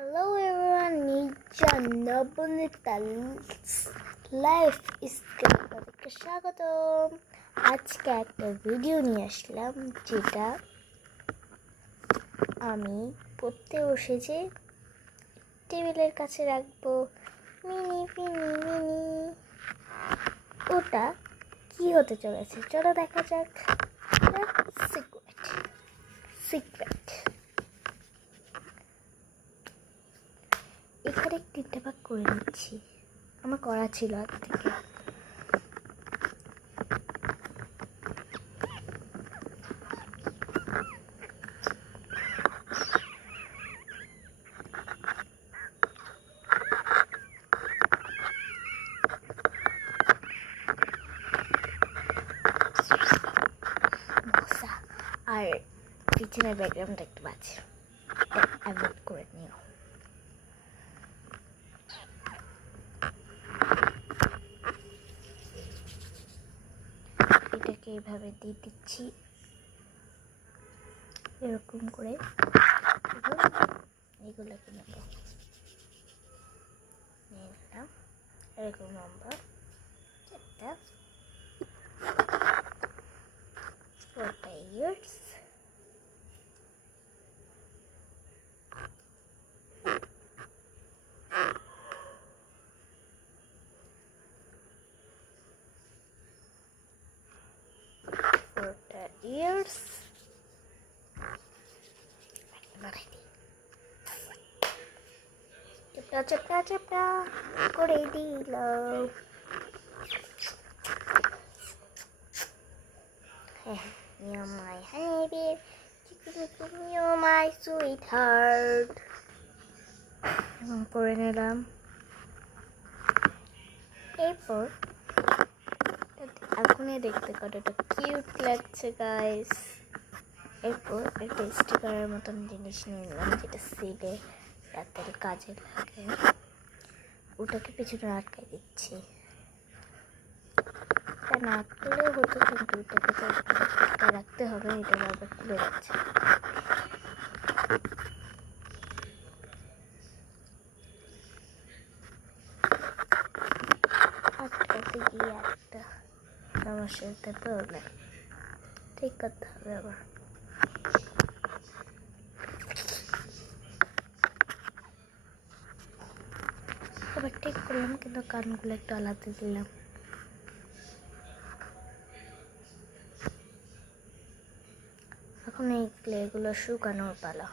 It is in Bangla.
Hello everyone, Ninja Nabunita's Life Skill স্বাগতম। আজকে একটা ভিডিও নিয়ে আসলাম যেটা আমি পড়তে বসেছি, টেবিলের কাছে রাখবো। মিনি মিনি মিনি ওটা কি হতে চলেছে চলো দেখা যাক। সিক্রেট এখানে তিনটা ভাগ করে নিচ্ছি, আমার করা ছিল আগ থেকে। আর পিছনের ব্যাকগ্রাউন্ড একটু বাজে, অ্যাভয়েড করে নিও। এটাকে এইভাবে দিয়ে দিচ্ছি, এরকম করে এগুলোকে নেব, নিয়ে নিলাম এরকম লম্বা একটা 4 years। চেপটা চেপটা চেপটা করে দিল। You're my honey, you're my sweetheart। এবং পরে নিলাম। এরপর এখনই দেখতে কতটা কিউট লাগছে গাইস। এরপর একটা স্টিকারের মতন জিনিস নিয়ে নিলাম, যেটা সিলে রাতের কাজে লাগে। ওটাকে পিছনে আটকাই দিচ্ছি। তা না খুলেও হতো, কিন্তু ওটাকে তো রাখতে হবে, এটা বারবার খুলে যাচ্ছে। আটকাতে গিয়ে একটা সমস্যার প্রবলেম ঠিক করতে হবে আবার। আবার ঠিক করলাম, কিন্তু কানগুলো একটু আলাদা দিলাম। এখন এই ক্লেগুলো শুকানোর পালা।